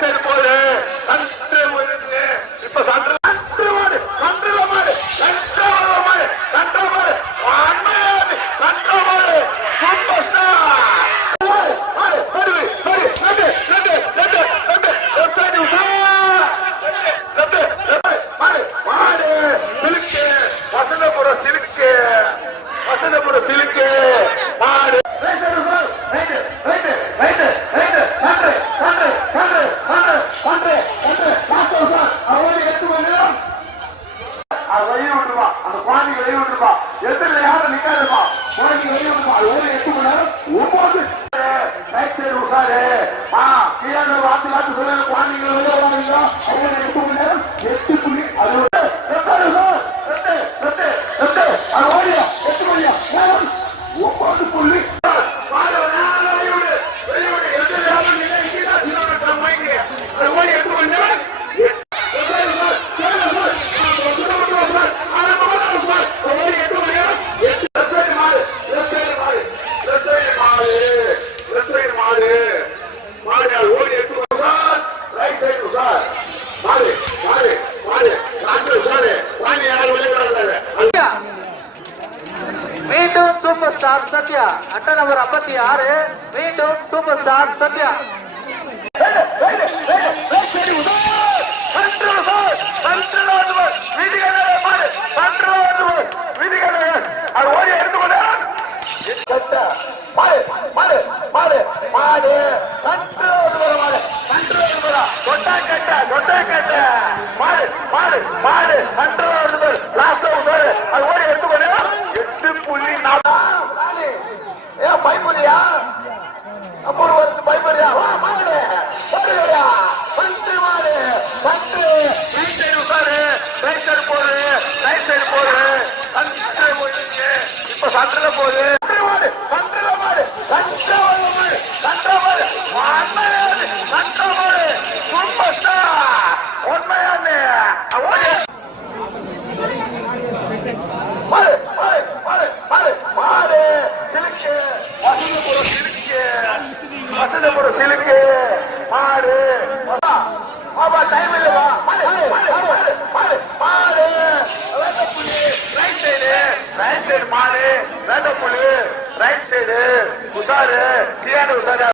Gracias por அது வழி விட்டுருமா அந்த குழந்தைக்கு வழி விட்டுருமா எதிரில யாரும் நிக்காதுமா குழந்தைக்கு வழி விட்டுருமா அது ஒரு எட்டு மணி நேரம். சூப்பர் ஸ்டார் சத்யா அட்டை நம்பர் ஐம்பத்தி ஆறு மீண்டும் சூப்பர் ஸ்டார் சத்யா மாடு மாடு மாடு மாடு கன்று மாடு கட்ட கட்ட மாடு மாடு மாடு கன்று ஒரு லாஸ்ட் ஒரு அது ஓடி எட்டு மணி எட்டு புள்ளி நாலு ஏன் பயப்படுறியா? அப்புறம் வந்து பயப்படுறியா? வா மாடு பயப்படுறியா கன்று மாடு கன்று ரைட் சைடு உட்காரு ரைட் சைடு போடு ரைட் சைடு போடு. கன்று போயிடுச்சு இப்ப சந்திர போகுது கன்று மாடு கன்று மாடு கன்று மாடு கன்று மாடு உண்மையானு கன்று மாடு சூப்பர் ஸ்டார் உண்மையானு ஓடி மாடு மாடு மாடு மாடு மாடு சிலுக்கு வசந்தபுரம் சிலுக்கு ஒரு சிலுக்கு. மாடு பாபா டைம் இல்ல வா. மாடு மாடு மாடு மாடு ரைட் சைடு ரைட் சைடு மாடு வேட்டப்புலி ரைட் சைடு உஷாரு கிரியாடு உஷாரு.